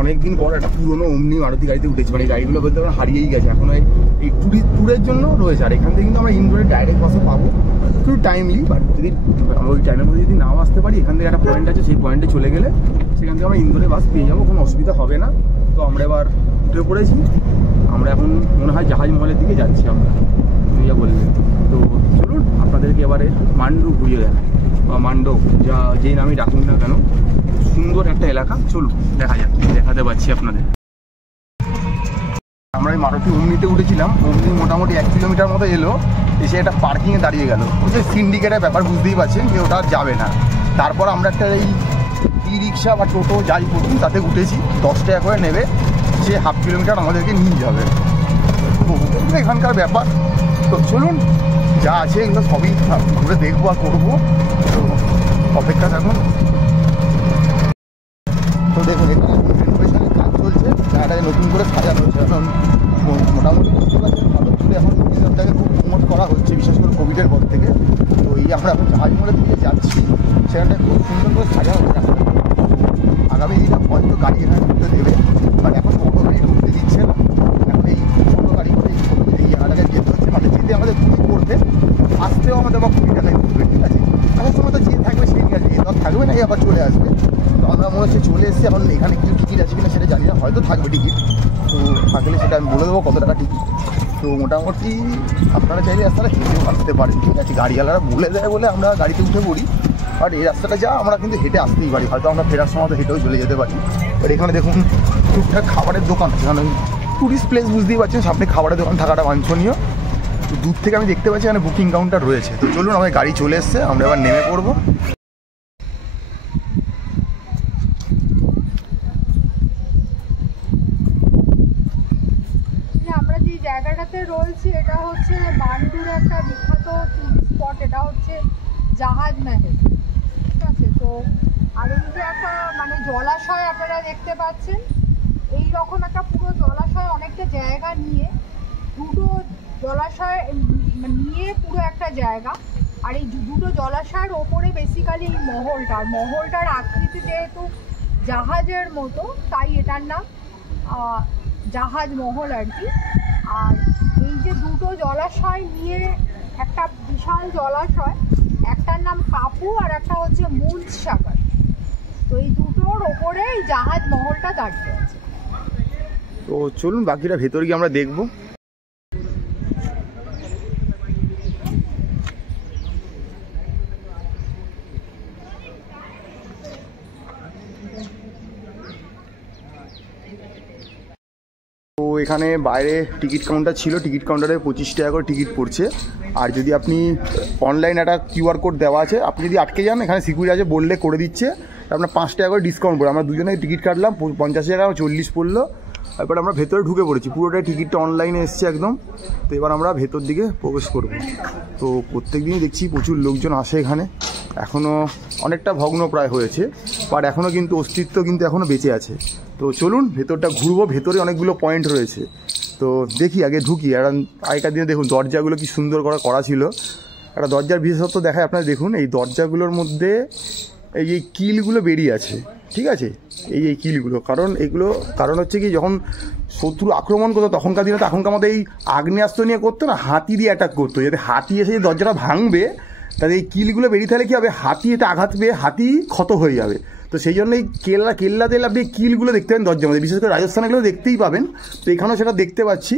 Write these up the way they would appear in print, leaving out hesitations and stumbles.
অনেকদিন পর একটা পুরোনো অমনি মারুতি গাড়িতে উঠেছি, মানে এই গাড়িগুলো বলতে পারেন হারিয়েই গেছে, এখন এই ট্যুরের জন্য রয়েছে। আর এখান থেকে কিন্তু আমরা ইন্দোরে ডাইরেক্ট বাসে পাবো, একটু টাইমলি, বাট যদি আমরা ওই টাইমের মধ্যে যদি নাও আসতে পারি, এখান থেকে একটা পয়েন্ট আছে, সেই পয়েন্টে চলে গেলে সেখান থেকে আমরা ইন্দোরে বাস পেয়ে যাবো, কোনো অসুবিধা হবে না। তো আমরা এবার উঠে পড়েছি, আমরা এখন মনে হয় জাহাজ মহলের দিকে যাচ্ছি আমরা, তুমি যা বললেন। তো চলুন আপনাদেরকে এবারে মান্ডু ঘুরিয়ে দেয়, বা মান্ডো যা যেই নামই ডাকুন না কেন, সুন্দর একটা এলাকা। চলুন দেখা যাক, দেখাতে পাচ্ছি আপনাদের। আমরা এই মারুতি ওমনিতে উঠেছিলাম, ওমনি মোটামুটি 1 কিলোমিটার মতো এলো, এসে একটা পার্কিংয়ে দাঁড়িয়ে গেল। ওই যে সিন্ডিকেটের ব্যাপার বুঝতেই পারছেন যে ওটা যাবে না। তারপর আমরা একটা এই ই রিক্সা বা টোটো যাই করুন তাতে উঠেছি, 10 টাকা করে নেবে, সে 1/2 কিলোমিটার আমাদেরকে নিয়ে যাবে। এখানকার ব্যাপার। তো চলুন যা আছে এগুলো সবই ঘুরে দেখবো আর করবো, তো অপেক্ষা থাকুন। তো দেখুন এখানে রেনোভেশনের কাজ চলছে, জায়গাটাকে নতুন করে সাজানো হচ্ছে। এখন মোটামুটি বুঝতে পারছেন ভালো চলে, এখন মিউজিয়ামটাকে খুব প্রমোট করা হচ্ছে, বিশেষ করে কোভিডের পর থেকে। তো এই আমরা এখন জাহাজ মোড়ের দিকে যাচ্ছি, সেখানটা খুব সুন্দর করে সাজানো হচ্ছে। আগামী দিনে হয়তো গাড়ি এখানে ঢুকতে দেবে, বাট এখন বড় গাড়ি ঢুকতে দিচ্ছে না, এখন এই ছোটো গাড়ি করে এই জায়গাটাকে যেতে হচ্ছে। মানে যেতে আমাদের 20 পড়বে, আসতেও আমাদের বা 20 টাকায় পড়বে, ঠিক আছে। আসার সময় তো যে থাকবে সেই নিয়ে আসবে, এবার থাকবে না, আবার চলে আসবে। তো আমরা মনে হচ্ছে চলে এসেছি। এখন এখানে কিছু টিকিট আছে কিনা সেটা জানি না, হয়তো থাকবে টিকিট, তো থাকলে সেটা আমি বলে দেবো কত টাকা টিকিট। তো মোটামুটি আপনারা চাইলে রাস্তাটা হেঁটেও আসতে পারেন, ঠিক আছে। গাড়িওয়ালারা বলে দেয় বলে আমরা গাড়িতে উঠে পড়ি, আর এই রাস্তাটা যা আমরা কিন্তু হেঁটে আসতেই পারি, হয়তো আমরা ফেরার সময় তো হেঁটেও চলে যেতে পারি। আর এখানে দেখুন টুকটাক খাবারের দোকান আছে, কারণ টুরিস্ট প্লেস বুঝতেই পারছেন, সামনে খাবারের দোকান থাকাটা বাঞ্ছনীয়। তো দূর থেকে আমি দেখতে পাচ্ছি এখানে বুকিং কাউন্টার রয়েছে। তো চলুন আমাদের গাড়ি চলে এসছে, আমরা এবার নেমে পড়বো। আমরা যে জায়গাটাতে রয়েছি এটা হচ্ছে মান্ডুর একটা বিখ্যাত টুরিস্ট স্পট, এটা হচ্ছে জাহাজ মহল, ঠিক আছে। তো আর এই যে একটা মানে জলাশয় আপনারা দেখতে পাচ্ছেন, এই রকম একটা পুরো জলাশয় অনেকটা জায়গা নিয়ে, দুটো জলাশয় নিয়ে পুরো একটা জায়গা। আর এই দুটো জলাশয়ের ওপরে বেসিক্যালি এই মহলটার আকৃতি যেহেতু জাহাজের মতো, তাই এটার নাম জাহাজ মহল আর কি। আর এই যে দুটো জলাশয় নিয়ে একটা বিশাল জলাশয়, একটার নাম কাপু আর একটা হচ্ছে মুলস সাগর। তো এই দুটোর ওপরে এই জাহাজ মহলটা দাঁড়িয়ে আছে। তো চলুন বাকিটা ভেতরে গিয়ে আমরা দেখবো। তো এখানে বাইরে টিকিট কাউন্টার ছিল, টিকিট কাউন্টারে 25 টাকা করে টিকিট পড়ছে। আর যদি আপনি অনলাইন একটা QR কোড দেওয়া আছে, আপনি যদি আটকে যান এখানে সিকিউরিটি আছে বললে করে দিচ্ছে, আপনার 5 টাকা করে ডিসকাউন্ট পড়ে। আমরা দুজনে টিকিট কাটলাম, 50 টাকা 40 পড়লো। এবার আমরা ভেতরে ঢুকে পড়েছি, পুরোটাই টিকিটটা অনলাইনে এসছে একদম। তো এবার আমরা ভেতর দিকে প্রবেশ করব। তো প্রত্যেক দিনই দেখছি প্রচুর লোকজন আসে এখানে, এখনও অনেকটা ভগ্ন প্রায় হয়েছে, বাট এখনও কিন্তু অস্তিত্ব কিন্তু এখনও বেঁচে আছে। তো চলুন ভেতরটা ঘুরবো, ভেতরে অনেকগুলো পয়েন্ট রয়েছে। তো দেখি আগে ঢুকি। আর আগেকার দিনে দেখুন দরজাগুলো কি সুন্দর করা ছিল। একটা দরজার বিশেষত্ব দেখায় আপনারা, দেখুন এই দরজাগুলোর মধ্যে এই যে কিলগুলো বেরিয়ে আছে, ঠিক আছে, এই কিলগুলো। কারণ হচ্ছে কি, যখন শত্রু আক্রমণ করতো তখনকার দিনে, তখনকার মতো এই আগ্নেয়াস্ত্র নিয়ে করতো না, হাতি দিয়ে অ্যাটাক করতো, যাতে হাতি এসে যে দরজাটা ভাঙবে তাহলে এই কিলগুলো বেরিয়ে থাকলে কী হবে, হাতি এতে আঘাত পেয়ে হাতি ক্ষত হয়ে যাবে। তো সেই জন্য এই কেল্লাতে আপনি কিলগুলো দেখতে পাবেন দরজার মধ্যে, বিশেষ করে রাজস্থানেগুলো দেখতেই পাবেন। তো এখানেও সেটা দেখতে পাচ্ছি।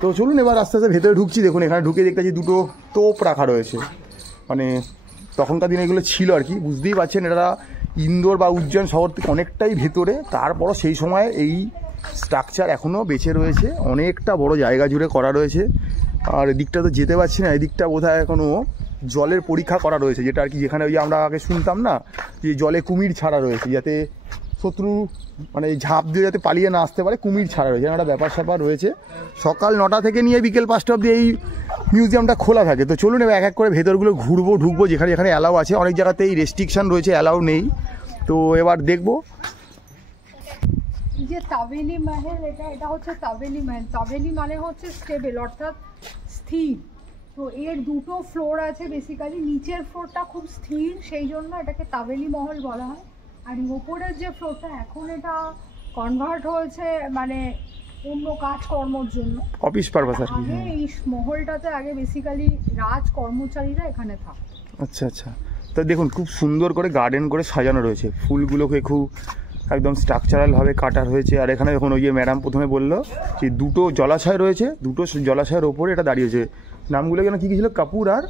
তো চলুন এবার আস্তে আস্তে ভেতরে ঢুকছি। দেখুন এখানে ঢুকে দেখতে পাচ্ছি দুটো তোপ রাখা রয়েছে, মানে তখনকার দিনে এগুলো ছিল আর কি। বুঝতেই পারছেন এটা ইন্দোর বা উজ্জয়ন শহর থেকে অনেকটাই ভেতরে, তারপরও সেই সময় এই স্ট্রাকচার এখনও বেঁচে রয়েছে, অনেকটা বড় জায়গা জুড়ে করা রয়েছে। আর এদিকটা তো যেতে পারছি না, এদিকটা বোধহয় এখনও জলের পরীক্ষা করা রয়েছে, যেটা আর কি, যেখানে ওই আমরা আগে শুনতাম না যে জলে কুমির ছাড়া রয়েছে, যাতে শত্রু মানে ঝাঁপ দিয়ে যাতে পালিয়ে না আসতে পারে, কুমির ছাড়া রয়েছে, একটা ব্যাপার স্যাপার রয়েছে। সকাল 9টা থেকে নিয়ে বিকেল 5টা অবধি এই মিউজিয়ামটা খোলা থাকে। তো চলুন এবার এক এক করে ভেতরগুলো ঢুকবো, যেখানে যেখানে অ্যালাউ আছে। অনেক জায়গাতে এই রেস্ট্রিকশান রয়েছে, অ্যালাউ নেই। তো এবার দেখবো। যে তাবেলি মহল, এটা হচ্ছে তাবেলি মহল। তাবেলি মানে হচ্ছে স্টেবল, অর্থাৎ স্থির। তো এর দুটো ফ্লোর আছে বেসিক্যালি, নিচের ফ্লোরটা খুব স্থির, সেই জন্য এটাকে তাবেলি মহল বলা হয়। আর ওপরের যে ফ্লোরটা, এখন এটা কনভার্ট হয়েছে মানে অন্য কাজকর্মর জন্য, অফিস পারপাস আর কি। আগে এই মহলটাতে আগে বেসিক্যালি রাজ কর্মচারীরা এখানে থাকতো। আচ্ছা আচ্ছা, তো দেখুন খুব সুন্দর করে গার্ডেন করে সাজানো রয়েছে, ফুলগুলোকে খুব একদম স্ট্রাকচারালভাবে কাটা হয়েছে। আর এখানে দেখুন ওই যে ম্যাডাম প্রথমে বললো যে দুটো জলাশয় রয়েছে, দুটো জলাশয়ের ওপরে এটা দাঁড়িয়েছে। নামগুলো যেন কী কী ছিল, কাপুর আর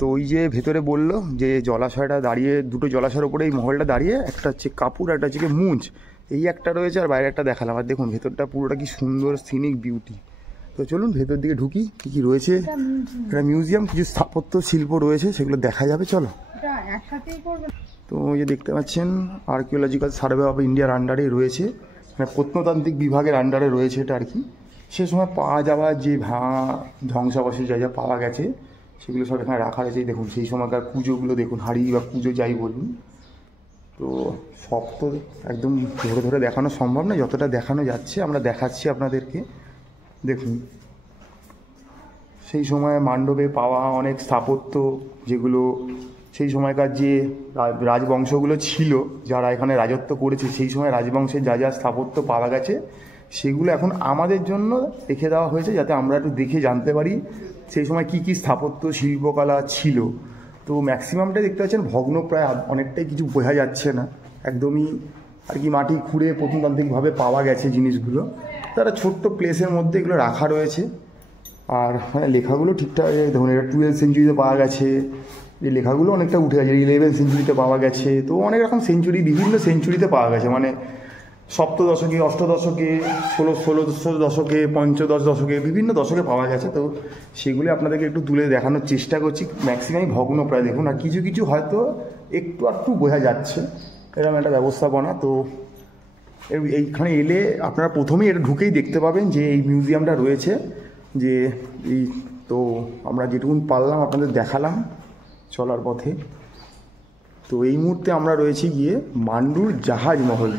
তো ওই যে ভেতরে বললো যে জলাশয়টা দাঁড়িয়ে, দুটো জলাশয়ের ওপরে এই মহলটা দাঁড়িয়ে, একটা হচ্ছে কাপুর, একটা হচ্ছে মুঞ্জ, এই একটা রয়েছে আর বাইরে একটা দেখালাম। আর দেখুন ভেতরটা পুরোটা কি সুন্দর সিনিক বিউটি। তো চলুন ভেতর দিকে ঢুকি, কী কী রয়েছে। এটা মিউজিয়াম, কিছু স্থাপত্য শিল্প রয়েছে, সেগুলো দেখা যাবে, চলো। তো ওই যে দেখতে পাচ্ছেন আর্কিওলজিক্যাল সার্ভে অফ ইন্ডিয়ার আন্ডারে রয়েছে, মানে প্রত্নতান্ত্রিক বিভাগের আন্ডারে রয়েছে এটা আর কি। সে সময় পাওয়া যাওয়া যে ভাঙা ধ্বংসাবশেষ যা যা পাওয়া গেছে সেগুলো সব এখানে রাখা রয়েছে। দেখুন সেই সময়কার পুজোগুলো দেখুন, হাড়ি বা পুজো যাই বলুন। তো সব তো একদম ধরে ধরে দেখানো সম্ভব না, যতটা দেখানো যাচ্ছে আমরা দেখাচ্ছি আপনাদেরকে। দেখুন সেই সময় মান্ডবে পাওয়া অনেক স্থাপত্য, যেগুলো সেই সময়কার যে রাজবংশগুলো ছিল যারা এখানে রাজত্ব করেছে, সেই সময় রাজবংশের যা যা স্থাপত্য পাওয়া গেছে সেগুলো এখন আমাদের জন্য রেখে দেওয়া হয়েছে, যাতে আমরা একটু দেখে জানতে পারি সেই সময় কি কি স্থাপত্য শিল্পকলা ছিল। তো ম্যাক্সিমামটাই দেখতে পাচ্ছেন ভগ্ন, প্রায় অনেকটাই কিছু বোঝা যাচ্ছে না, একদমই আর কি মাটি খুঁড়ে প্রত্নতান্ত্রিকভাবে পাওয়া গেছে জিনিসগুলো। তারা ছোট্ট প্লেসের মধ্যে এগুলো রাখা রয়েছে। আর মানে লেখাগুলো ঠিকঠাক ধরুন এটা 12th সেঞ্চুরিতে পাওয়া গেছে, এই লেখাগুলো অনেকটা উঠে গেছে, 11th সেঞ্চুরিতে পাওয়া গেছে। তো অনেক রকম সেঞ্চুরি, বিভিন্ন সেঞ্চুরিতে পাওয়া গেছে, মানে সপ্তদশকে, অষ্টদশকে, ষোলদশ দশকে, পঞ্চদশ দশকে, বিভিন্ন দশকে পাওয়া গেছে। তো সেগুলি আপনাদেরকে একটু তুলে দেখানোর চেষ্টা করছি। ম্যাক্সিমামই ভগ্ন প্রায় দেখুন, আর কিছু কিছু হয়তো একটু একটু বোঝা যাচ্ছে, এরকম একটা ব্যবস্থাপনা। তো এইখানে এলে আপনারা প্রথমেই এটা ঢুকেই দেখতে পাবেন যে এই মিউজিয়ামটা রয়েছে। যে এই তো আমরা যেটুকুন পারলাম আপনাদের দেখালাম চলার পথে। তো এই মুহূর্তে আমরা রয়েছি গিয়ে মান্ডুর জাহাজ মহল।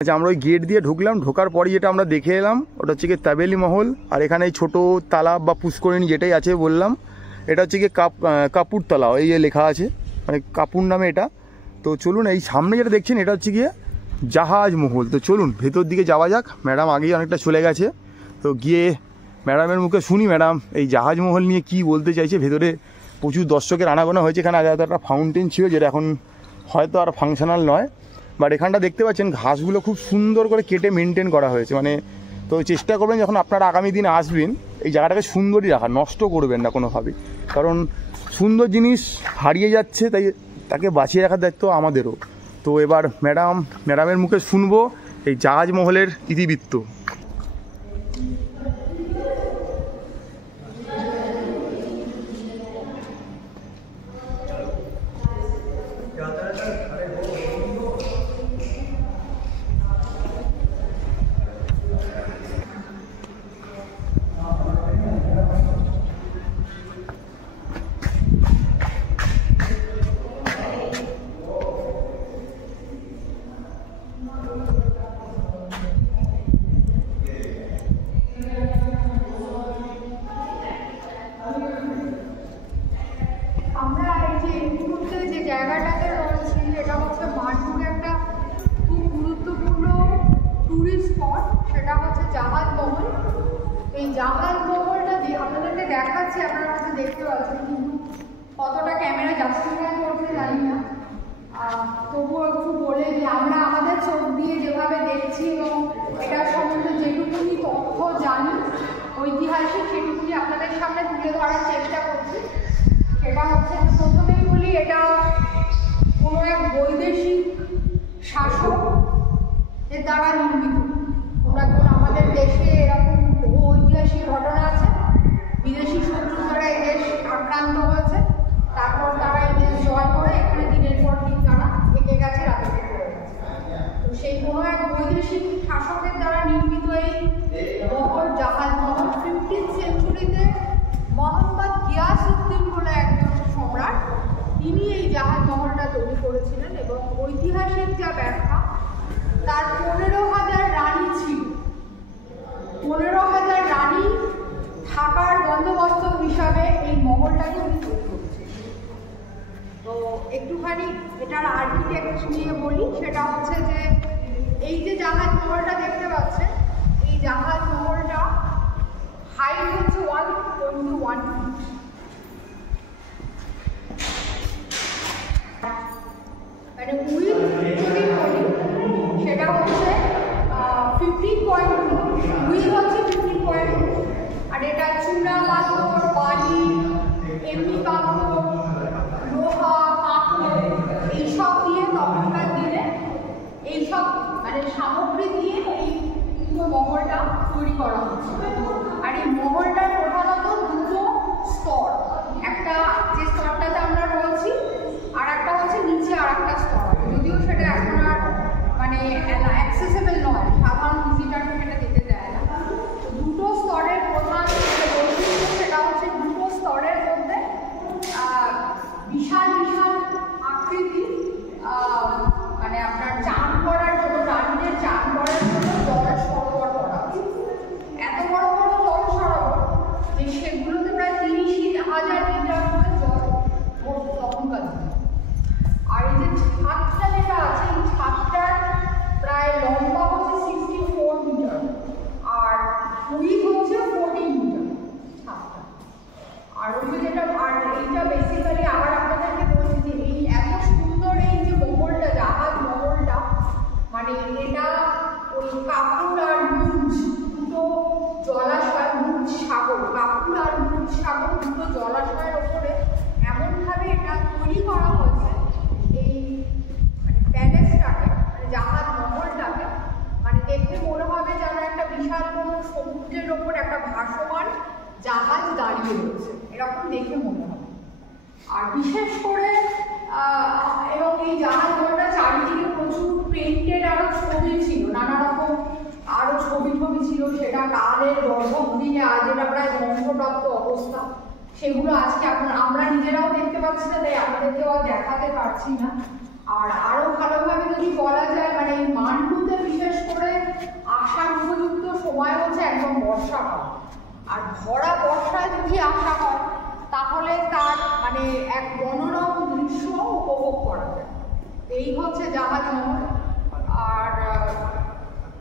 আচ্ছা, আমরা ওই গেট দিয়ে ঢুকলাম, ঢোকার পরই যেটা আমরা দেখে এলাম ওটা হচ্ছে গিয়ে তাবেলি মহল। আর এখানে এই ছোটো তালাব বা পুষ্করিণী যেটাই আছে বললাম, এটা হচ্ছে গিয়ে কাপুর তালাও, এই যে লেখা আছে, মানে কাপুর নামে এটা। তো চলুন, এই সামনে যেটা দেখছেন এটা হচ্ছে গিয়ে জাহাজ মহল। তো চলুন ভেতর দিকে যাওয়া যাক। ম্যাডাম আগেই অনেকটা চলে গেছে, তো গিয়ে ম্যাডামের মুখে শুনি ম্যাডাম এই জাহাজ মহল নিয়ে কি বলতে চাইছে। ভেতরে প্রচুর দর্শকের আনাগোনা হয়েছে, এখানে আগে একটা ফাউন্টেন ছিল যেটা এখন হয়তো আর ফাংশনাল নয়। বাট এখানটা দেখতে পাচ্ছেন ঘাসগুলো খুব সুন্দর করে কেটে মেনটেন করা হয়েছে, মানে তো চেষ্টা করবেন যখন আপনারা আগামী দিনে আসবেন এই জায়গাটাকে সুন্দরই রাখা, নষ্ট করবেন না কোনোভাবেই, কারণ সুন্দর জিনিস হারিয়ে যাচ্ছে, তাই তাকে বাঁচিয়ে রাখার দায়িত্ব আমাদেরও। তো এবার ম্যাডামের মুখে শুনবো এই জাহাজ মহলের ইতিবৃত্ত। জায়গাটাতে রয়েছে এটা হচ্ছে মান্ডুর একটা খুব গুরুত্বপূর্ণ টুরিস্ট স্পট, সেটা হচ্ছে জাহাজ মহল। এই জাহাজ মহলটা যে আপনাদেরকে দেখাচ্ছি, আপনারা হয়তো দেখতে পাচ্ছেন, কিন্তু কতটা ক্যামেরা জাস্টিফাই করতে জানি না, তবুও একটু বলে যে আমরা আমাদের চোখ দিয়ে যেভাবে দেখছি এবং এটার সম্বন্ধে যেটুকুনি তথ্য জানি ঐতিহাসিক, সেটুকুনি আপনাদের সামনে তুলে ধরার চেষ্টা করছি। সেটা হচ্ছে প্রথমেই বলি, এটা কোনো এক বৈদেশিক শাসক এর দ্বারা নির্মিত। আমরা আমাদের দেশে এরকম বহু ঐতিহাসিক ঘটনা আছে, বিদেশি শত্রু দ্বারা এই দেশ আক্রান্ত হয়েছে, তারপর তারা এই দেশ জয় করে এখানে দিনের পর দিন তারা থেকে গেছে, রাজত্ব করে গেছে। তো সেই কোনো এক বৈদেশিক শাসকের দ্বারা নির্মিত এই মহল, জাহাজ মহল, 15th সেঞ্চুরিতে মোহাম্মদ গিয়াসউদ্দিন বলে একজন সম্রাট, তিনি এই জাহাজ মহলটা তৈরি করেছিলেন। এবং ঐতিহাসিক যা ব্যাখ্যা, তার 15,000 রানী ছিল। 15,000 রানী থাকার বন্দোবস্ত হিসাবে এই মহলটাকে উনি তৈরি করেছেন। তো একটুখানি এটার আর্কিটেক্ট নিয়ে বলি, সেটা হচ্ছে যে সামগ্রী দিয়ে এই পুরো মহলটা তৈরি করা হচ্ছে। আর এই মহলটার প্রধানত দুটো স্তর, একটা যে স্তরটাতে আমরা রয়েছি আর একটা হচ্ছে নিচে আর একটা স্তর, যদিও সেটা এখন আর মানে অ্যাক্সেসেবল নয়, সাধারণ ভিজিটারকে সেটা যেতে দেয় না। তো দুটো স্তরের প্রধান বৈশিষ্ট্য সেটা হচ্ছে দুটো স্তরের মধ্যে বিশাল বিশাল আকৃতি মানে আপনার চান করার জন্য, রানীদের চান করার জন্য জলের সরবরাহ করা হচ্ছে। এত বড় বড় জল সরবরাহ যে সেগুলোতে প্রায় 30,000 লিটার করে জল তখনকার। আর এই যে ছাদটা যেটা আছে, এই ছাদটার প্রায় লম্বা হচ্ছে 64 মিটার আর উইথ হচ্ছে 14 মিটার ছাদটা। আর ওই যেটা, আর এইটা বেসিক্যালি আবার আপনাদেরকে বলছি যে এই এত সুন্দর এই যে মহলটা, জাহাজ মহলটা, মানে এটা ওই কাপুর আর মুজ দুটো জলাশয়, মুজ সাগর, কাপুর আর মুজ সাগর দুটো জলাশয়ের ওপরে এমনভাবে এটা তৈরি করা হয়েছে এই মানে প্যালেসটাকে, মানে জাহাজ মহলটাকে, মানে দেখতে মনে হবে যেন একটা বিশাল কোনো সমুদ্রের ওপর একটা ভাসমান জাহাজ দাঁড়িয়ে রয়েছে, এরকম দেখে মনে হবে। আর বিশেষ করে এবং এই জাহাজটা চারিদিকে প্রচুর পেন্টেড আরো ছবি ছিল, নানা রকম আরো ছবি ছিল, সেটা কালের গর্ভমুদিনে আজ এটা প্রায় ধ্বংসপ্রাপ্ত অবস্থা। সেগুলো আজকে আমরা নিজেরাও দেখতে পাচ্ছি না, তাই আপনাদেরকেও দেখাতে পারছি না। আর আরো ভালোভাবে যদি বলা যায়, মানে এই মান্টুতে বিশেষ করে আসার উপযুক্ত সময় হচ্ছে একদম বর্ষাকাল। আর ভরা বর্ষায় যদি আসা হয় তাহলে তার মানে এক মনোরম দৃশ্য উপভোগ করা যায়। এই হচ্ছে জাহাজ মহল। আর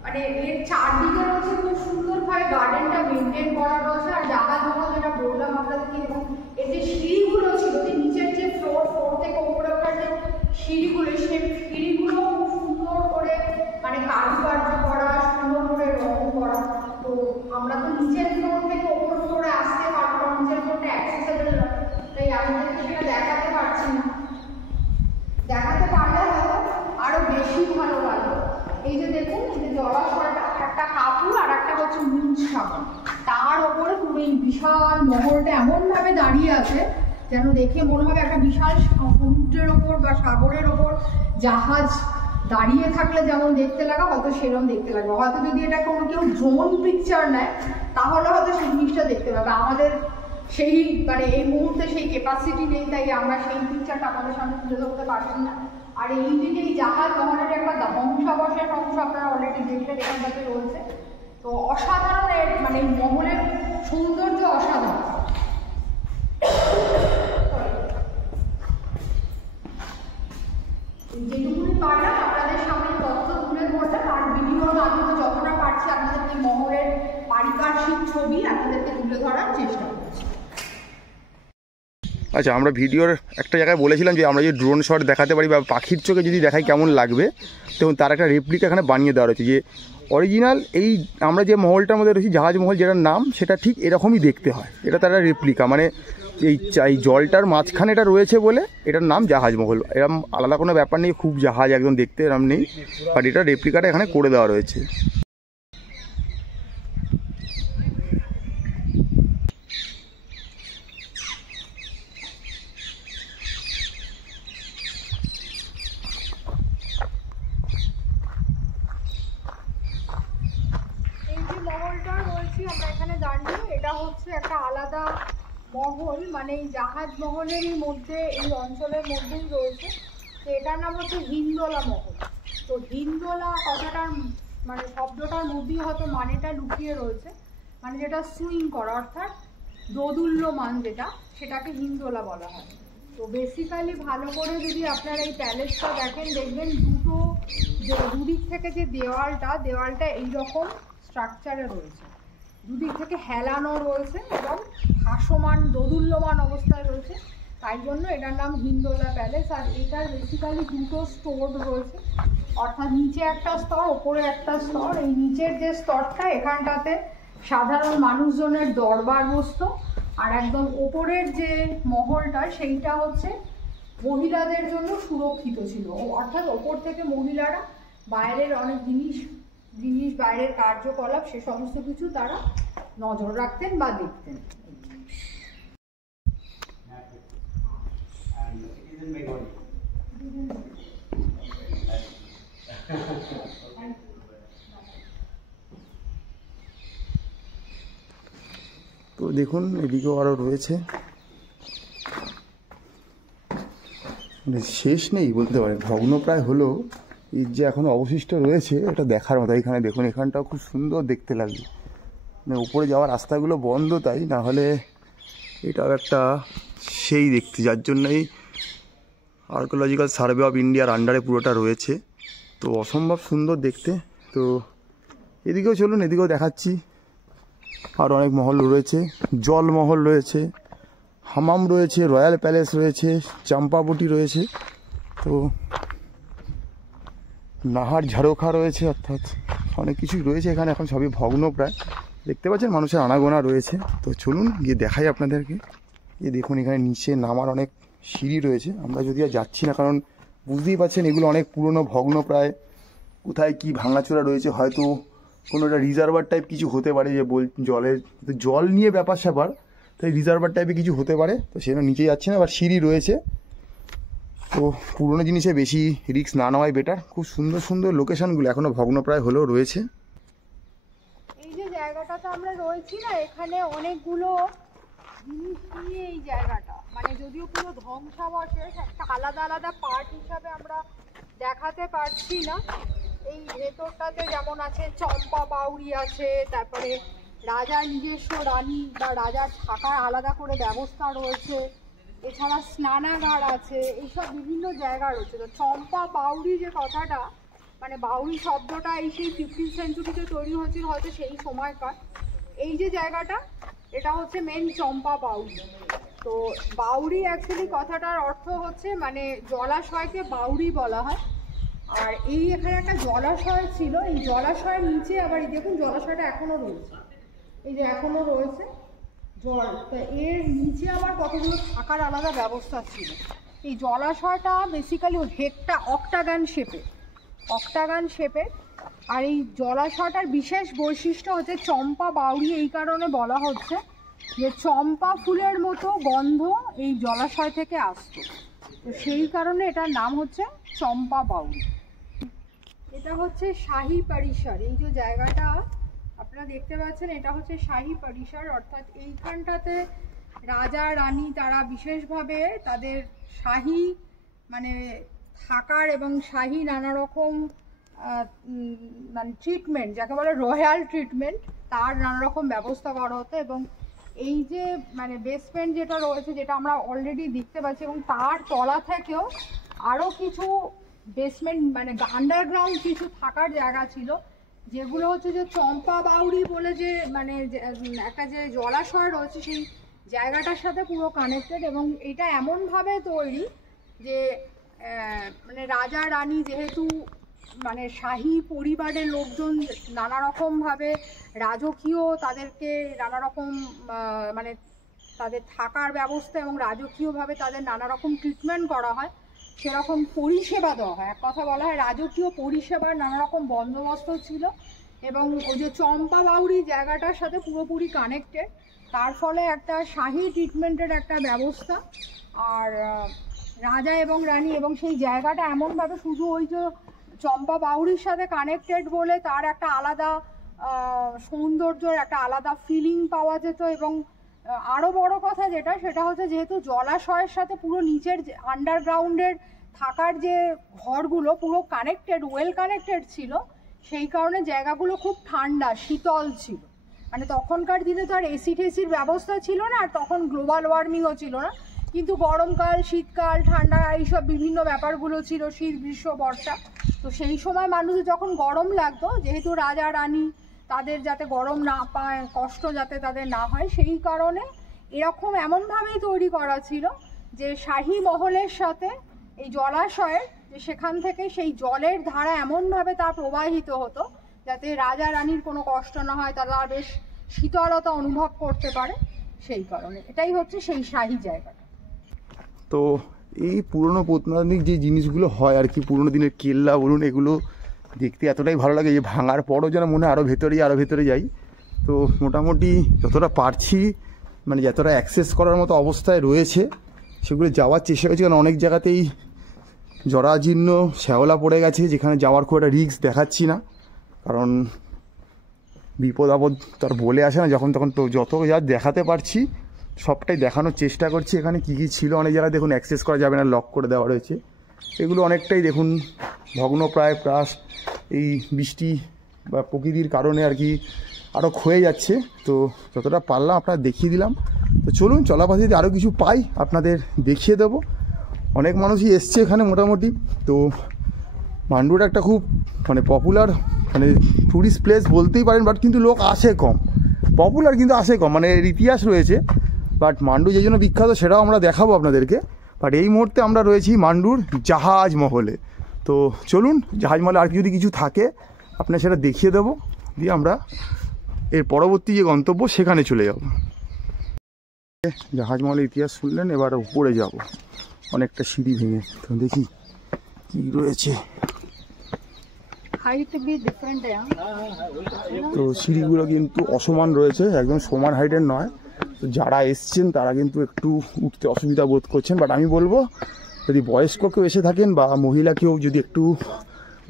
মানে এর চারদিকে রয়েছে খুব সুন্দরভাবে গার্ডেনটা মেনটেন করা রয়েছে। আর জাহাজ মহল যেটা বললাম আপনাদেরকে, এবং এর যে সিঁড়িগুলো ছিল, যে নিচের যে ফ্লোর থেকে উপরে ওঠার যে সিঁড়িগুলো, সেই সিঁড়িগুলো খুব সুন্দর করে মানে কারুকার্য করা, সুন্দর করে রং করা। তো আমরা তো নিচের ফ্লোর থেকে ওপর ফ্লোরে আসতে পারবো, নিচের ফ্লোরটা অ্যাক্সেসেবল না, তাই আপনাদেরকে সেটা দেখাতে পারছি না। দেখাতে পারলে হয়তো আরো বেশি ভালো লাগবে। এই যে দেখুন, এই যে জলাশয়টা, একটা কাপুর আর একটা হচ্ছে মুজ সাগর, তার ওপরে পুরো এই বিশাল মহলটা এমনভাবে দাঁড়িয়ে আছে যেন দেখে মনে হবে একটা বিশাল সমুদ্রের ওপর বা সাগরের ওপর জাহাজ দাঁড়িয়ে থাকলে যেমন দেখতে লাগে, হয়তো সেরকম দেখতে লাগবে। হয়তো যদি এটা কোনো কেউ ড্রোন পিকচার নেয় তাহলে হয়তো সেই জিনিসটা দেখতে পাবে। আমাদের সেই মানে এই মুহূর্তে সেই ক্যাপাসিটি নেই, তাই আমরা সেই পিকচারটা আমাদের সামনে তুলে ধরতে পারছি না। আর এই দিকে এই জাহাজ মহলের একটা ধ্বংসাবশেষ অংশ আপনারা অলরেডি দেখলেন, এখানটাতে রয়েছে। তো অসাধারণ, মানে মহলের সৌন্দর্য অসাধারণ। যেটুকুনি পারলাম আপনাদের সামনে তথ্য তুলে ধরলাম, আর ভিডিওর মাধ্যমে যতটা পারছি আপনাদেরকে মহলের পারিপার্শ্বিক ছবি আপনাদেরকে তুলে ধরার চেষ্টা করছি। আচ্ছা, আমরা ভিডিওর একটা জায়গায় বলেছিলাম যে আমরা যে ড্রোন শট দেখাতে পারি বা পাখির চোখে যদি দেখাই কেমন লাগবে, তো তার একটা রেপ্লিকা এখানে বানিয়ে দেওয়া রয়েছে। যে অরিজিনাল এই আমরা যে মহলটার মধ্যে রয়েছি, জাহাজ মহল যেটার নাম, সেটা ঠিক এরকমই দেখতে হয়। এটা তার একটা রেপ্লিকা, মানে এই জলটার মাঝখানে এটা রয়েছে বলে এটার নাম জাহাজ মহল। এরকম আলাদা কোনো ব্যাপার নেই, খুব জাহাজ একদম দেখতে এরকম নেই, বাট এটা রেপ্লিকাটা এখানে করে দেওয়া রয়েছে। আমরা এখানে দাঁড়িয়ে, এটা হচ্ছে একটা আলাদা মহল, মানে এই জাহাজ মহলেরই মধ্যে, এই অঞ্চলের মধ্যেই রয়েছে। তো এটার নাম হচ্ছে হিন্দোলা মহল। তো হিন্দোলা কথাটার মানে শব্দটার মধ্যেই হয়তো মানেটা লুকিয়ে রয়েছে, মানে যেটা সুইং করা, অর্থাৎ দোদুল্যমান যেটা, সেটাকে হিন্দোলা বলা হয়। তো বেসিক্যালি ভালো করে যদি আপনারা এই প্যালেসটা দেখেন, দেখবেন দুদিক থেকে যে দেওয়ালটা এইরকম স্ট্রাকচারে রয়েছে, দুদিক থেকে হেলানো রয়েছে এবং ভাসমান দোদুল্যমান অবস্থায় রয়েছে, তাই জন্য এটার নাম হিন্দোলা প্যালেস। আর এটার বেসিক্যালি দুটো স্তর রয়েছে, অর্থাৎ নিচে একটা স্তর, ওপরে একটা স্তর। এই নিচের যে স্তরটা, এখানটাতে সাধারণ মানুষজনের দরবার বসতো, আর একদম ওপরের যে মহলটা সেইটা হচ্ছে মহিলাদের জন্য সুরক্ষিত ছিল, অর্থাৎ ওপর থেকে মহিলারা বাইরের অনেক জিনিস বাইরের কার্যকলাপ সে সমস্ত কিছু তারা নজর রাখতেন বা দেখতেন। তো দেখুন এদিকেও আরও রয়েছে, শেষ নেই বলতে পারেন, ভগ্ন প্রায় হলো। এই যে এখনো অবশিষ্ট রয়েছে এটা দেখার মতো। এখানে দেখুন এখানটাও খুব সুন্দর দেখতে লাগবে, মানে উপরে যাওয়ার রাস্তাগুলো বন্ধ, তাই না হলে এটাও একটা সেই দেখতে, যার জন্যই আর্কোলজিক্যাল সার্ভে অফ ইন্ডিয়ার আন্ডারে পুরোটা রয়েছে। তো অসম্ভব সুন্দর দেখতে। তো এদিকেও চলুন, এদিকেও দেখাচ্ছি। আর অনেক মহল রয়েছে, জল মহল রয়েছে, হামাম রয়েছে, রয়্যাল প্যালেস রয়েছে, চাম্পাবটি রয়েছে, তো নাহার ঝাড়খা রয়েছে, অর্থাৎ অনেক কিছুই রয়েছে এখানে। এখন সবই ভগ্ন প্রায়, দেখতে পাচ্ছেন মানুষের আনাগোনা রয়েছে। তো চলুন গিয়ে দেখাই আপনাদেরকে। এই দেখুন এখানে নিচে নামার অনেক সিঁড়ি রয়েছে, আমরা যদি আর যাচ্ছি না, কারণ বুঝতেই পারছেন এগুলো অনেক পুরনো ভগ্ন প্রায়। কোথায় কি ভাঙাচোরা রয়েছে, হয়তো কোনো একটা রিজার্ভার টাইপ কিছু হতে পারে, যে জল নিয়ে ব্যাপার স্যাপার, তাই রিজার্ভার টাইপে কিছু হতে পারে। তো সেটা নিচে যাচ্ছে না, আবার সিঁড়ি রয়েছে। তো পুরোনো জিনিসে বেশি রিস্ক না নেওয়াই বেটার। খুব সুন্দর সুন্দর লোকেশনগুলো এখনও ভগ্নপ্রায় হলেও রয়েছে। এই যে জায়গাটাতে আমরা রয়েছি না, এখানে অনেকগুলো জিনিস নিয়ে এই জায়গাটা, মানে যদিও পুরো ধ্বংসাবশেষ, একটা আলাদা আলাদা পার্ট হিসাবে আমরা দেখাতে পারছি না। এই ভেতরটাতে যেমন আছে চম্পা বাউরি আছে, তারপরে রাজার নিজস্ব রানী বা রাজার থাকার আলাদা করে ব্যবস্থা রয়েছে, এছাড়া স্নানাগার আছে, এইসব বিভিন্ন জায়গা রয়েছে। তো চম্পা বাউরি যে কথাটা, মানে বাউরি শব্দটা এই সেই 15th সেঞ্চুরিতে তৈরি হয়েছিল হয়তো সেই সময়কার। এই যে জায়গাটা, এটা হচ্ছে মেন চম্পা বাউরি। তো বাউরি অ্যাকচুয়ালি কথাটার অর্থ হচ্ছে মানে জলাশয়কে বাউরি বলা হয়। আর এই এখানে একটা জলাশয় ছিল, এই জলাশয়ের নিচে আবার এই দেখুন জলাশয়টা এখনো রয়েছে, এই যে এখনো রয়েছে জল। তো এর নিচে আবার কতগুলো থাকার আলাদা ব্যবস্থা ছিল। এই জলাশয়টা বেসিক্যালি অক্টাগান শেপে। আর এই জলাশয়টার বিশেষ বৈশিষ্ট্য হচ্ছে চম্পা বাউরি এই কারণে বলা হচ্ছে যে চম্পা ফুলের মতো গন্ধ এই জলাশয় থেকে আসতো, তো সেই কারণে এটার নাম হচ্ছে চম্পা বাউরি। এটা হচ্ছে শাহী পরিসর। এই যে জায়গাটা আপনারা দেখতে পাচ্ছেন, এটা হচ্ছে শাহী পরিসর, অর্থাৎ এইখানটাতে রাজা রানী তারা বিশেষভাবে তাদের শাহী মানে থাকার এবং শাহী নানা রকম মানে ট্রিটমেন্ট, যাকে বলে রয়্যাল ট্রিটমেন্ট, তার নানা রকম ব্যবস্থা করা হতো। এবং এই যে মানে বেসমেন্ট যেটা রয়েছে, যেটা আমরা অলরেডি দেখতে পাচ্ছি, এবং তার তলা থেকেও আরও কিছু বেসমেন্ট মানে আন্ডারগ্রাউন্ড কিছু থাকার জায়গা ছিল, যেগুলো হচ্ছে যে চম্পা বাউরি বলে যে মানে একটা যে জলাশয় রয়েছে সেই জায়গাটার সাথে পুরো কানেক্টেড। এবং এটা এমনভাবে তৈরি যে মানে রাজা রানী যেহেতু মানে শাহী পরিবারের লোকজন নানা রকমভাবে রাজকীয়, তাদেরকে নানা রকম মানে তাদের থাকার ব্যবস্থা এবং রাজকীয়ভাবে তাদের নানা রকম ট্রিটমেন্ট করা হয়, সেরকম পরিষেবা দেওয়া হয়। এক কথা বলা হয় রাজকীয় পরিষেবার নানা রকম বন্দোবস্ত ছিল। এবং ওই যে চম্পা বাউরি জায়গাটার সাথে পুরোপুরি কানেক্টেড, তার ফলে একটা শাহী ট্রিটমেন্টের একটা ব্যবস্থা। আর রাজা এবং রানী, এবং সেই জায়গাটা এমনভাবে শুধু ওই যে চম্পা বাউরির সাথে কানেক্টেড বলে তার একটা আলাদা সৌন্দর্যের একটা আলাদা ফিলিং পাওয়া যেত। এবং আরও বড় কথা যেটা, সেটা হচ্ছে যেহেতু জলাশয়ের সাথে পুরো নিচের আন্ডারগ্রাউন্ডের থাকার যে ঘরগুলো পুরো কানেক্টেড, ওয়েল কানেক্টেড ছিল, সেই কারণে জায়গাগুলো খুব ঠান্ডা শীতল ছিল। মানে তখনকার দিনে তো আর এসি টেসির ব্যবস্থা ছিল না, আর তখন গ্লোবাল ওয়ার্মিংও ছিল না, কিন্তু গরমকাল, শীতকাল, ঠান্ডা এইসব বিভিন্ন ব্যাপারগুলো ছিল, শীত, গ্রীষ্ম, বর্ষা। তো সেই সময় মানুষের যখন গরম লাগতো, যেহেতু রাজা রানী তাদের যাতে গরম না পায়, কষ্ট যাতে তাদের না হয়, সেই কারণে এরকম এমনভাবেই তৈরি করা ছিল যে শাহী মহলের সাথে এই জলাশয়ের যে সেখান থেকে সেই জলের ধারা এমনভাবে তা প্রবাহিত হতো যাতে রাজা রানীর কোনো কষ্ট না হয়, তারা বেশ শীতলতা অনুভব করতে পারে। সেই কারণে এটাই হচ্ছে সেই শাহী জায়গাটা। তো এই পুরনো প্রত্নতাত্ত্বিক যে জিনিসগুলো হয় আর কি, পুরনো দিনের কেল্লা বলুন, এগুলো দেখতে এতটাই ভালো লাগে যে ভাঙার পরও যেন মনে হয় আরও ভেতরে যাই। তো মোটামুটি যতটা পারছি মানে যতটা অ্যাক্সেস করার মতো অবস্থায় রয়েছে সেগুলো যাওয়ার চেষ্টা করছি, কারণ অনেক জায়গাতেই জরাজীর্ণ শ্যাওলা পড়ে গেছে, যেখানে যাওয়ার খুব একটা রিস্ক দেখাচ্ছি না, কারণ বিপদ আপদ তার বলে আসে না যখন তখন। তো যত যা দেখাতে পারছি সবটাই দেখানোর চেষ্টা করছি। এখানে কী কী ছিল অনেক জায়গায় দেখুন অ্যাক্সেস করা যাবে না, লক করে দেওয়া রয়েছে। এগুলো অনেকটাই দেখুন ভগ্নপ্রায় প্রাস এই বৃষ্টি বা প্রকৃতির কারণে আর কি আরও ক্ষয়ে যাচ্ছে। তো যতটা পারলাম আপনার দেখিয়ে দিলাম। তো চলুন চলাপথে যদি আরও কিছু পাই আপনাদের দেখিয়ে দেবো। অনেক মানুষই এসছে এখানে মোটামুটি। তো মান্ডুর একটা খুব মানে পপুলার মানে ট্যুরিস্ট প্লেস বলতেই পারেন, বাট কিন্তু লোক আসে কম। পপুলার কিন্তু আসে কম, মানে এর ইতিহাস রয়েছে। বাট মান্ডু যে জন্য বিখ্যাত সেটাও আমরা দেখাবো আপনাদেরকে। বাট এই মুহূর্তে আমরা রয়েছি মান্ডুর জাহাজ মহলে। তো চলুন জাহাজ মহলে আর যদি কিছু থাকে আপনার সেটা দেখিয়ে দেবো, দিয়ে আমরা এর পরবর্তী যে গন্তব্য সেখানে চলে যাব। জাহাজ মহলের ইতিহাস শুনলেন, এবার উপরে যাব অনেকটা সিঁড়ি ভেঙে। তো দেখি কি রয়েছে। তো সিঁড়িগুলো কিন্তু অসমান রয়েছে, একদম সমান হাইটের নয়। তো যারা এসছেন তারা কিন্তু একটু উঠতে অসুবিধা বোধ করছেন। বাট আমি বলবো যদি বয়স্ক কেউ এসে থাকেন বা মহিলা কেউ যদি একটু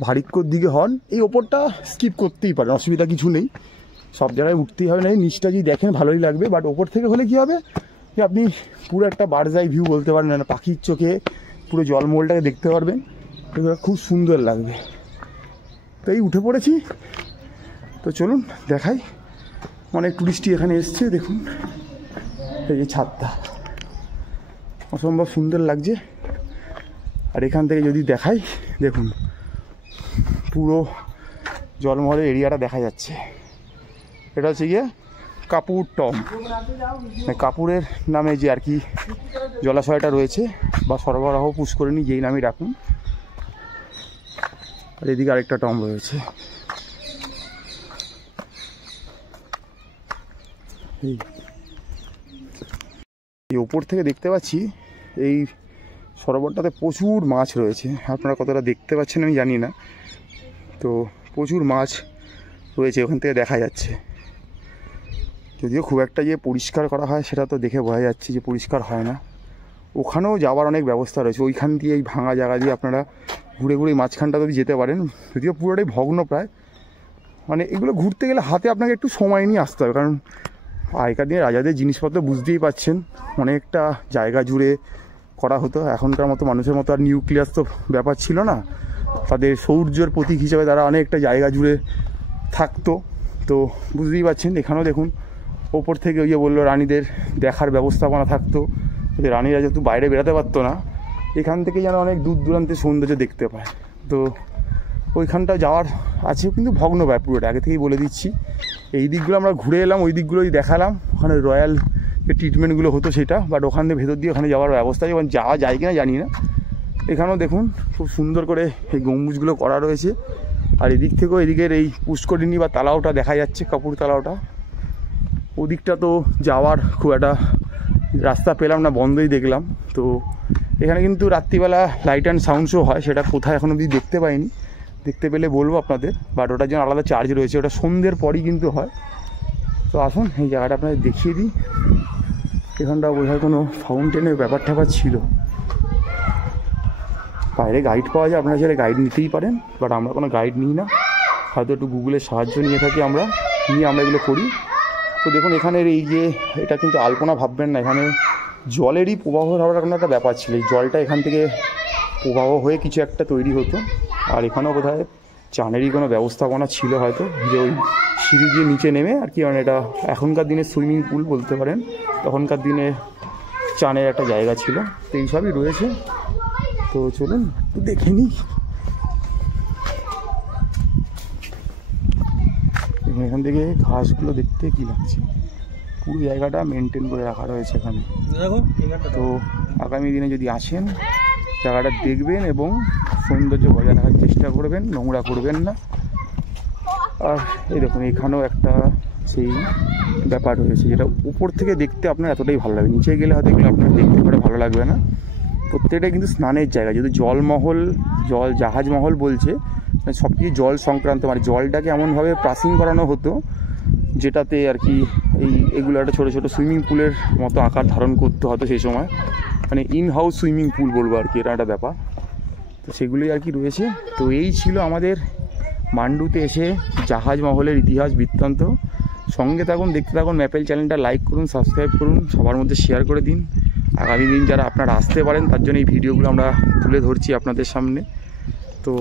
ভারিক্কর দিকে হন, এই ওপরটা স্কিপ করতেই পারেন, অসুবিধা কিছু নেই। সব জায়গায় উঠতেই হবে না, নিচটা যদি দেখেন ভালোই লাগবে। বাট ওপর থেকে হলে কী হবে যে আপনি পুরো একটা বার্ডস আই ভিউ বলতে পারেন, না পাখির চোখে পুরো জলমহলটাকে দেখতে পারবেন, এগুলো খুব সুন্দর লাগবে। তো এই উঠে পড়েছি। তো চলুন দেখাই। অনেক টুরিস্টই এখানে এসছে, দেখুন এই যে ছাদটা অসম্ভব সুন্দর লাগছে। আর এখান থেকে যদি দেখাই দেখুন পুরো জলমহলের এরিয়াটা দেখা যাচ্ছে। এটা হচ্ছে গিয়ে কাপুর টম, মানে কাপুরের নামে যে আর কি জলাশয়টা রয়েছে বা সরবরাহ পুষ্করিণী যেই নামই রাখুন। আর এদিকে আরেকটা টম রয়েছে। এই ওপর থেকে দেখতে পাচ্ছি এই সরোবরটাতে প্রচুর মাছ রয়েছে। আপনারা কতটা দেখতে পাচ্ছেন আমি জানি না। তো প্রচুর মাছ রয়েছে, ওখান থেকে দেখা যাচ্ছে। যদিও খুব একটা যে পরিষ্কার করা হয় সেটা তো দেখে বোঝা যাচ্ছে যে পরিষ্কার হয় না। ওখানেও যাওয়ার অনেক ব্যবস্থা রয়েছে, ওইখান দিয়ে এই ভাঙা জায়গা দিয়ে আপনারা ঘুরে ঘুরে মাঝখানটা যদি যেতে পারেন, যদিও পুরোটাই ভগ্ন প্রায়। মানে এগুলো ঘুরতে গেলে হাতে আপনাকে একটু সময় নিয়ে আসতে হবে, কারণ আগেকার দিনে রাজাদের জিনিসপত্র বুঝতেই পাচ্ছেন অনেকটা জায়গা জুড়ে করা হতো। এখনকার মতো মানুষের মতো আর নিউক্লিয়াস তো ব্যাপার ছিল না, তাদের সৌর্যের প্রতীক হিসেবে তারা অনেকটা জায়গা জুড়ে থাকতো। তো বুঝতেই পারছেন এখানেও দেখুন ওপর থেকে ওই যে বললো রানীদের দেখার ব্যবস্থাপনা থাকতো, রানীরা যেহেতু বাইরে বেরোতে পারতো না, এখান থেকে যেন অনেক দূর দূরান্তের সৌন্দর্য দেখতে পায়। তো ওইখানটা যাওয়ার আছে, কিন্তু ভগ্ন পায় পুরোটা, আগে থেকেই বলে দিচ্ছি। এই দিকগুলো আমরা ঘুরে এলাম, ওই দিকগুলোই দেখালাম, ওখানে রয়্যাল যে ট্রিটমেন্টগুলো হতো সেটা। বাট ওখান থেকে ভেতর দিয়ে ওখানে যাওয়ার ব্যবস্থা আছে, যাওয়া যায় কিনা জানি না। এখানেও দেখুন খুব সুন্দর করে এই গম্বুজগুলো করা রয়েছে। আর এদিক থেকেও এদিকের এই পুষ্করিণী বা তালাওটা দেখা যাচ্ছে, কাপুর তালাওটা। ওদিকটা তো যাওয়ার খুব একটা রাস্তা পেলাম না, বন্ধই দেখলাম। তো এখানে কিন্তু রাত্রিবেলা লাইট অ্যান্ড সাউন্ড শো হয়, সেটা কোথায় এখন অবধি দেখতে পাইনি, দেখতে পেলে বলবো আপনাদের। বাট ওটার জন্য আলাদা চার্জ রয়েছে, ওটা সন্ধ্যের পরই কিন্তু হয়। তো আসুন এই জায়গাটা আপনাদের দেখিয়ে দিই। এখানটা বোধহয় কোনো ফাউন্টেনের ব্যাপার ট্যাপার ছিল। বাইরে গাইড পাওয়া যায়, আপনারা চাইলে গাইড নিতেই পারেন, বাট আমরা কোনো গাইড নিই না, হয়তো একটু গুগলের সাহায্য নিয়ে থাকি আমরা, নিয়ে আমরা এগুলো করি। তো দেখুন এখানের এই যে এটা কিন্তু আলপনা ভাববেন না, এখানে জলেরই প্রবাহ হওয়ার কোনো একটা ব্যাপার ছিল। এই জলটা এখান থেকে প্রবাহ হয়ে কিছু একটা তৈরি হতো। আর এখানেও বোধহয় চানেরই কোনো ব্যবস্থাপনা ছিল হয়তো, যে ওই সিঁড়ি দিয়ে নিচে নেমে আর কি, মানে এটা এখনকার দিনে সুইমিং পুল বলতে পারেন, তখনকার দিনে চানের একটা জায়গা ছিল। তো এইসবই রয়েছে। তো চলুন একটু দেখে নিই। এখান থেকে ঘাসগুলো দেখতে কি লাগছে, পুরো জায়গাটা মেনটেন করে রাখা রয়েছে এখানে। তো আগামী দিনে যদি আসেন জায়গাটা দেখবেন এবং সৌন্দর্য বজায় রাখার চেষ্টা করবেন, নোংরা করবেন না। আর এই দেখুন এখানেও একটা সেই ব্যাপার রয়েছে, যেটা উপর থেকে দেখতে আপনার এতটাই ভালো লাগবে, নিচে গেলে হয়তো এগুলো আপনার দেখতে পারে ভালো লাগবে না। প্রত্যেকটাই কিন্তু স্নানের জায়গা, যদি জাহাজ মহল বলছে, মানে সব কিছু জল সংক্রান্ত, মানে জলটাকে এমনভাবে প্রাসিং করানো হতো যেটাতে আর কি এগুলো একটা ছোটো ছোটো সুইমিং পুলের মতো আকার ধারণ করতে হতো সেই সময়, মানে ইন হাউস সুইমিং পুল বলবো আর কি, এটা একটা ব্যাপার। তো সেগুলোই আর কি রয়েছে। তো এই ছিল আমাদের মান্ডুতে এসে জাহাজ মহলের ইতিহাস বৃত্তান্ত। সঙ্গে থাকুন, দেখতে থাকুন, ম্যাপেল চ্যানেলটা লাইক করুন, সাবস্ক্রাইব করুন, সবার মধ্যে শেয়ার করে দিন। আগামী দিন যারা আপনারা আসতে পারেন তার জন্য এই ভিডিওগুলো আমরা তুলে ধরছি আপনাদের সামনে। তো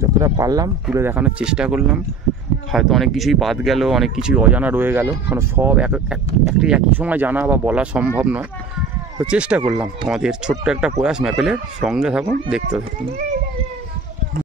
যতটা পারলাম তুলে দেখানোর চেষ্টা করলাম। হয়তো অনেক কিছুই বাদ গেল, অনেক কিছুই অজানা রয়ে গেল, কারণ সব একই সময় জানা বা বলা সম্ভব নয়। তো চেষ্টা করলাম আমাদের ছোট্ট একটা প্রয়াস ম্যাপেলের। সঙ্গে থাকুন, দেখতে থাকুন।